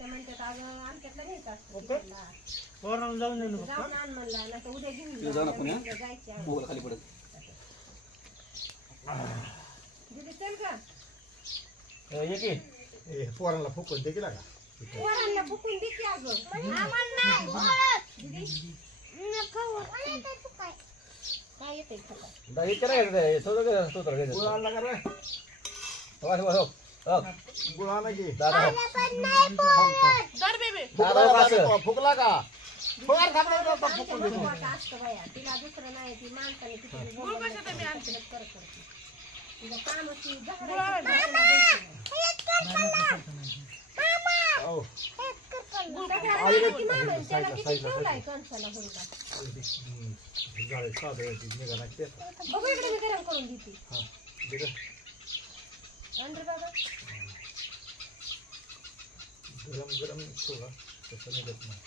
त्या म्हणतात अगं आमच्यातला नाही का वरणाला जाऊन देऊ नका जाऊन आण म्हणला नाही तर उद्या घेऊन जाऊ ना पुन्हा जायचे मोबाईल खाली पडत दीदी चल का ये की पोरांना फुकून दे गेला का पोरांना फुकून दे की अगं दीदी काय येते दही करायचं थोडं स्तोत्र घ्यायचं गुळ आणला का रे गुळ आणा की दादा फुकला का फुगार खात फुकून देतो असतं बाया तिला दुसरं नाही ती माणसाने किती तिला कामाची गरम करून देते अंदर बाबा गरम सोडा तसं निघत नाही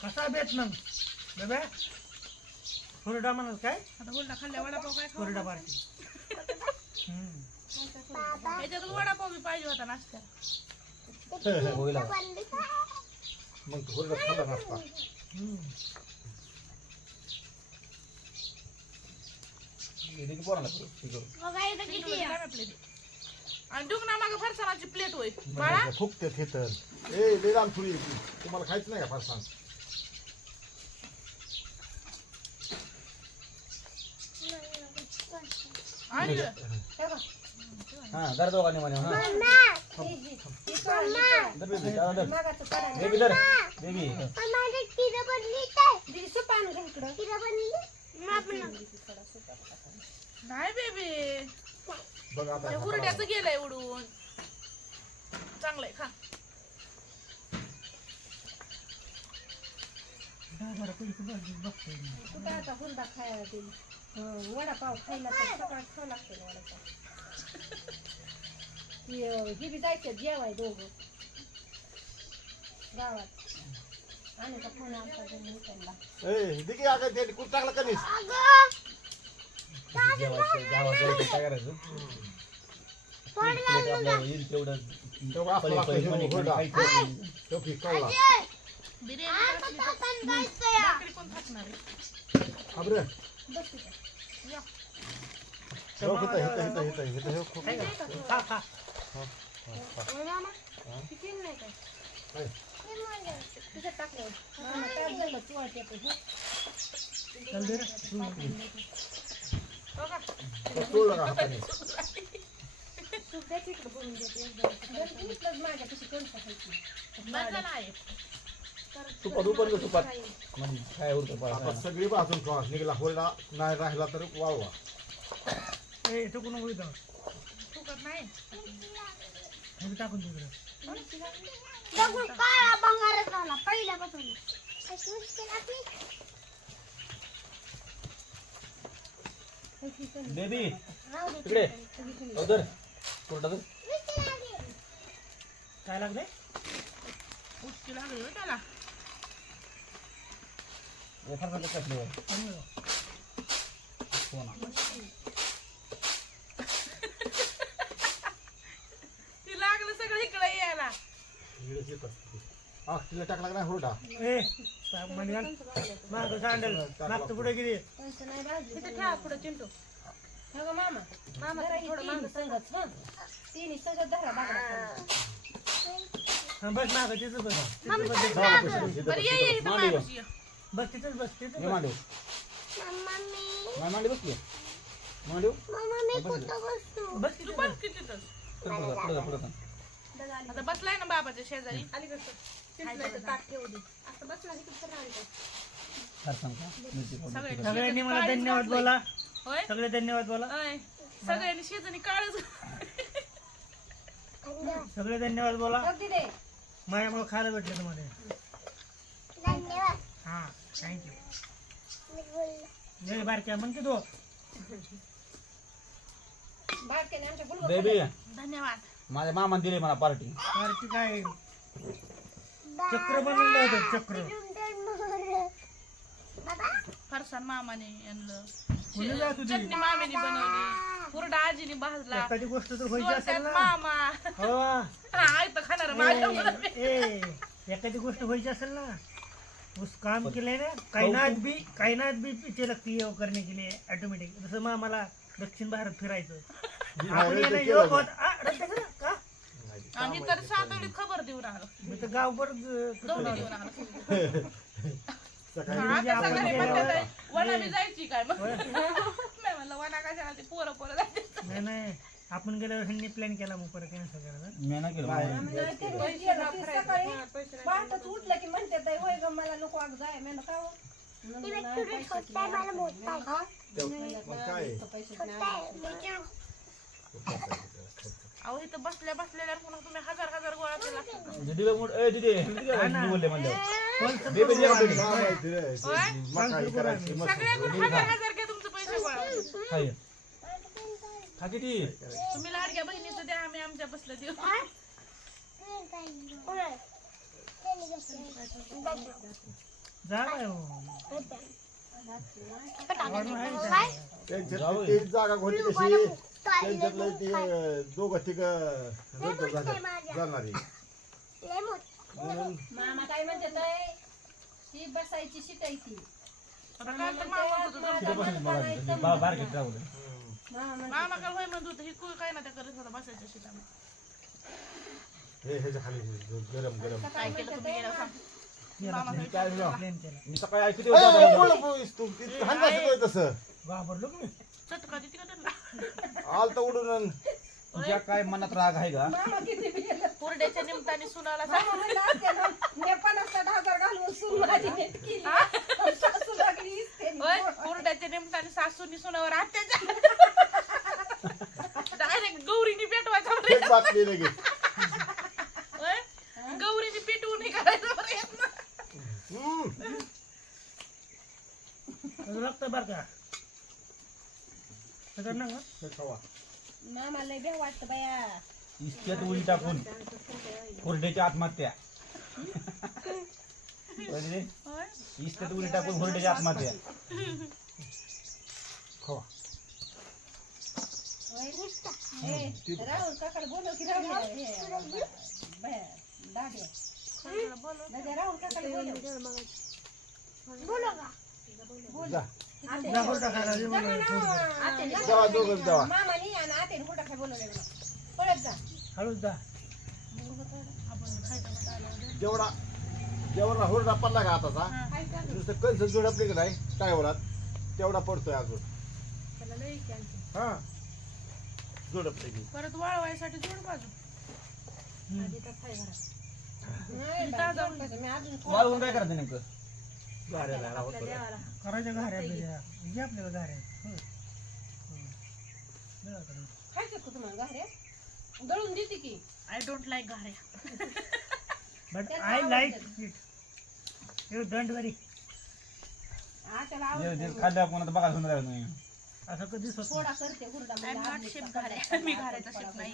कसा बेत मग बाबा हुरडा म्हणत काय आता हुरडा खाल्ल्या वडापाव काय खाऊ हुरडा पार्टी याच्यात वडापाव बी पाहिजे होता नाश्त्याला मग हुरडा खाल्ला नसता आणि दुखना माग फरसाणाची प्लेट होय बाळा फुकते थितर ए लेदाम थोडी तुम्हाला खायचं नाही का फरसाण हां दर दोघांनी म्हणे हां बेबी नाही बेबी बघ आता हुरड्याचं गेलंय उडून चांगलंय खा कुठं आता हुरडा खायला ते वडापाव खायला तर सकाळी खावं लागतं वडापाव ही बी जायचं जेवाय दोघं गावात आणि फोन आमचा त्यांना ए दिकी अगं ते कुठं टाकला कधीच भाकरी कोण खाणार आहे खा खा तुझ्या टाकलं चल दे रे. तूप द्या तिकडं बोलून देते माझ्या कशी कोण टाकायची तुपात काय उरतं आता सगळी बाजून प्रवास निघाला हुरडा नाही राहिला तर वाळवा ए टोकून नको इथं फुकट नाही हे टाकून दे इकडं काळा बंगारच झाला पहिल्यापासून बेबी इकडे उधर कुठं दर काय लागले उचकी लागली होय त्याला फार कसले ती लागलं सगळं इकडे यायला तिला टाकला का नाही हुरडा ए म्हणजे मागं सांडल मागचं पुढे किती तिथे ठेवा पुढे चिंटू मामा थोडं मागं संगत हं तिने संगत धरा बाबा हा बस मागं तिथं बस बरं ये इथं माझ्यापाशी ये. बस तिथंच बस तिथं मी मांडू मांडी बसली मांडू बस तू बस की तिथंच आता बसलाय ना बाबाच्या शेजारी ताट ठेवू दे असं बसला की तुझं राहतं सगळ्यांनी मला धन्यवाद बोला होय सगळे धन्यवाद बोला होय सगळ्यांनी शेजारी काळच सगळे धन्यवाद बोला बघ दे माझ्यामुळे खायला भेटलं तुम्हाला हा थँक्यू जय बारक्या मग की तो बारक्याने आमच्या गुलगोल बेबी धन्यवाद माझ्या मामा दिले मला पार्टी पार्टी काय चक्र बनवलं होतं चक्र फरसाण मामाने आणलं कोणी जात होती चटणी मामीने बनवली हुरडा आजीने भाजला एखादी गोष्ट तर व्हायची असेल सोलत्यात ना मामा हो आयत खाणार माझ्या ए एखादी गोष्ट व्हायची असेल ना उस काम केलंय ना कायनात भी पीछे लगती है वो करने के लिए ऑटोमेटिक जसं मग मला दक्षिण भारत फिरायचं आपण याला योग होत रद्द करा का आणि तर सातवडीत खबर देऊन आलो मी तर गावभर दौंडी देऊन आलो सकाळी आता सगळे म्हणतात वनाला जायची काय मग नाही म्हणलं वना कशाला ते पोरं पोरं जायचे नाही आपण गेल्यावर ह्यांनी प्लॅन केला मग परत कॅन्सल करायला मी नाही केलं बाहेरच उठलं की म्हणते ताई होय ग मला नको आग जाय म्हणलं का हो? मग काय अहो इथं बसल्या बसलेल्या पुन्हा तुम्ही हजार गोळा केला दीदीला मोठ ए दीदी दीदी बोलले म्हणजे मकाई करायची मस्त. सगळ्याकडून हजार घ्या तुमचे पैसे गोळा काय खा किती तुम्ही लाडक्या बहिणीचं द्या आम्ही आमच्या बसलं देऊ जा बाय हो. त्यांच्यातली तीच जागा होती कशी त्यांच्यातलं ती दोघं तिघं जाणारी म्हणून मामा काय म्हणते ताई ती बसायची शिकायची आता काय तर मामा होतं बाहेर घेत राहू दे. मामा काय होय म्हणत होतं ही कुळ काय ना त्या करत होता बसायच्या शिटामध्ये हे ह्याच्या खाली गरम गरम काय केलं तुम्ही गेल्यावर सांग प्लॅन केला मी सकाळी ऐकते होतं तू तसं घाबरलो की मी चटका देते का त्यांना आलता उडून तुझ्या काय मनात राग आहे का मामा किती बिल कोरड्याच्या निमित्ताने सुनाला मामा म्हणलं असते मी 50,000 घालून सून माझी नेट केली सासू लागली इस्तेरी. कोरड्याच्या निमित्ताने सासूनी सुनावर अत्याचार डायरेक्ट गौरीनी पेटवायचा बरं. एक बातमी लगेच होय? गौरीनी पेटवून हे करायचं बरं येत ना. लागतं बरं का खतरनाक ना खावा मामा लय बेव वाटतं बाया इतक्यात उडी टाकून हुरड्याची आत्महत्या होय? इतक्यात उडी टाकून हुरड्याची आत्महत्या खावा राहुल काकाला बोलव की राहुल दाद्या राहुल काकाला बोलव जा दाखव टाकायला जे मला थोडं. जावा दोघं जावा मामानी आणि आतेने हुडा काय बोलवले पळत जा हळूच जा जेवढा जेवढा हुरडा पडला का आताचा काय का नुसतं कंस जोडपली की नाही टायवरात तेवढा पडतोय अजून त्याला लई कॅन्सर हा जोडपली की परत वाळवायसाठी जोड बाजू आधी तर खाय घरात नाही मी अजून वाळवून काय करायचं नेमकं आपल्या देवाला करायच्या घाऱ्या बिऱ्या घे आपल्याला घाऱ्या होय. खायचं का तुम्हाला घाऱ्या दळून देते की I don't like gharya but I like it you don't worry त्याला आवडतं खाल्ल्या कोणाला बघायला सुंदर आहे तुम्ही असं कधीच होत थोडा करते हुरडा I am not chef gharya मी घाऱ्याचा शेफ नाही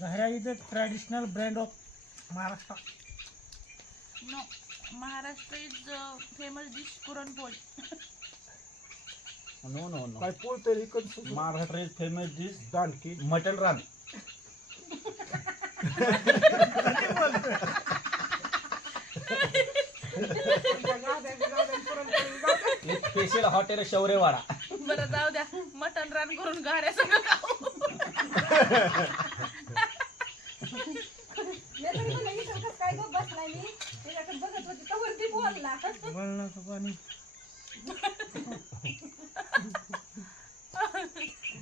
gharya is a traditional brand of Maharashtra no Maharashtra is famous dish puran poli no no no काय पोळ तरी कंस महाराष्ट्र इज फेमस डिश दानकी mutton raan special hotel Shauryawada बरं जाऊ द्या मटण रान करून घाऱ्या सगळं खाऊ काय गप बसलाय मी त्याच्याकडे बघत होती तवर ती बोलला बोलण्याचं पाणी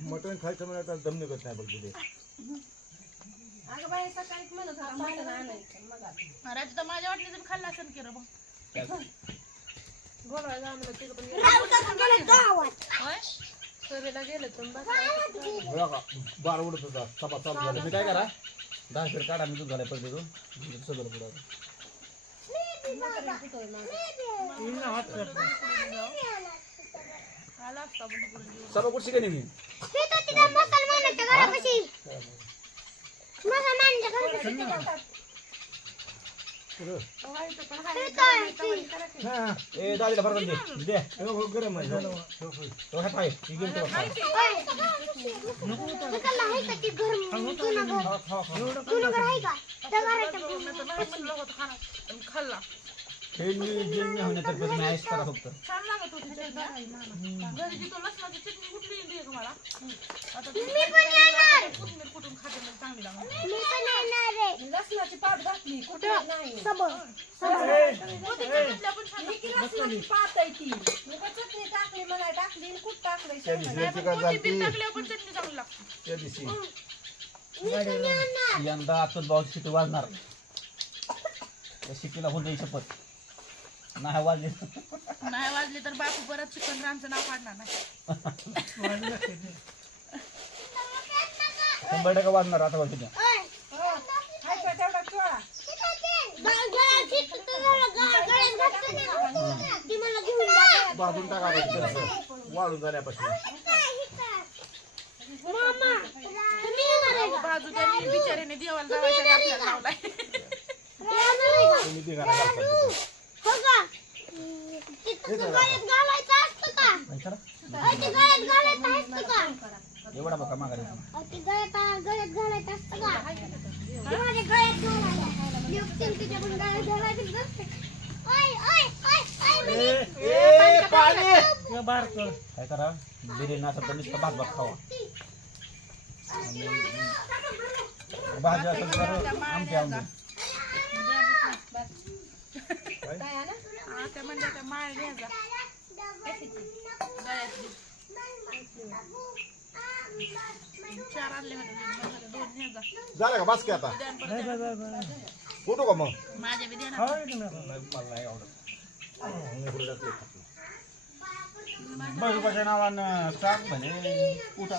मटण खायचं म्हणा दम निघत नाही बघ तिथे अगं बाई सकाळीच म्हणत होता मटण आणायचं मग आता राजू तर माझ्या वाटणीचं मी खाल्लं असेल की रे मग गोळा जा म्हणलं तिकडं पण होय सभेला गेलं तर बस बघा का, बार उडत होता सभा चालू झाली तुम्ही काय करा 10 शेर काढा मी दूध घालाय पडते तो सगळं पुढे हात करतो आला असता आपण पुढे घेऊन. सर्व कुठची का नाही व्हायचं पण हाय, तवरी करायची. हा. ए दादीला फरक दे दे हे बघ, गरम आहे. तो हात आहे ती घेऊन ठेवा. हाय की? त्याला आहे का ती घर जुनं घर एवढं जुनं घर आहे का त्या घराच्या मी तर नाही म्हणलं होतं खाणार पण खाल्ला हे मी होण्यातर्फे तुम्ही आईस करा फक्त. छान लागत होती चटणी. घरी जी तो लसणाची चटणी कुठली येते का मला आता मी पण येणार कोथिंबीर कुठून खाते मला चांगली लागत मी पण येणार आहे लसणाची पात घातली कुठं नाही सबळ कोथिंबीर पण छान ही की लसणाची पात आहे ती मी का चटणी टाकली म्हणाय टाकली आणि कुठं टाकलंय त्या शेंगदाणे. दिवशी चिकन झालती. कोथिंबीर टाकल्यावर पण चटणी चांगली लागते त्या दिवशी यंदा आतून भाऊची शिटी वाजणार त्या शिटीला होऊन शपथ नाही वाजली नाही वाजले तर बापू परत चिकन रामचं नाव काढणार नाही 100% वाजणार आता बघ तिथे. हो, हाय का तेवढा चोळा ती मला घेऊन जा भाजून टाका वाळून झाल्यापासून. मामा तुम्ही येणार आहे का बाजू त्यांनी बिचाऱ्याने देवाला लावायचा आणि आपल्याला लावलाय येणार आहे का तुम्ही तिघांना घालता तिथं. हो का तिथं गळ्यात घालायचं असतं का काय करा? ते गळ्यात घालायचं असतं का एवढा बघा माघारी ते गळ्यात घालायचं असतं का माझ्या गळ्यात घालायला तिच्या पण गळ्यात घालायचं नसतं. ओय ओय ओय ओय ए, पाणी. बार कर काय करा बिर्याणी असं तर नुसतं भात भात खावा आणि भाजी असेल तर आमची आमची काय आहे ना त्या म्हणजे त्या माळ घ्यायचा गळ्यातली 4 आणले होते 2 घ्यायचा झालं का बास की आता द्या आणि परत बाय द्या. बाय बाय बाय फोटो का मग माझ्या बी द्या ना. खावा की तुम्ही मला नाही आवडत मी पुढे जाते. बरोबरच्या नावानं चाक म्हणे उठा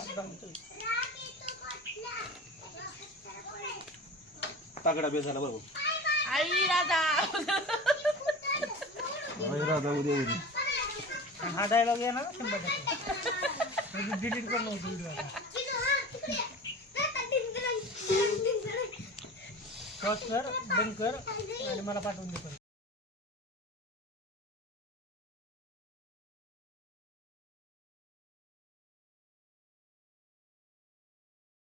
तागडा बेस झाला बरोबर आई राजा राजा उद्या उद्या हा डायलॉग येणार 100% डिलीट करणं होतं व्हिडिओ आता पॉज कर बंद कर आणि मला पाठवून दे परत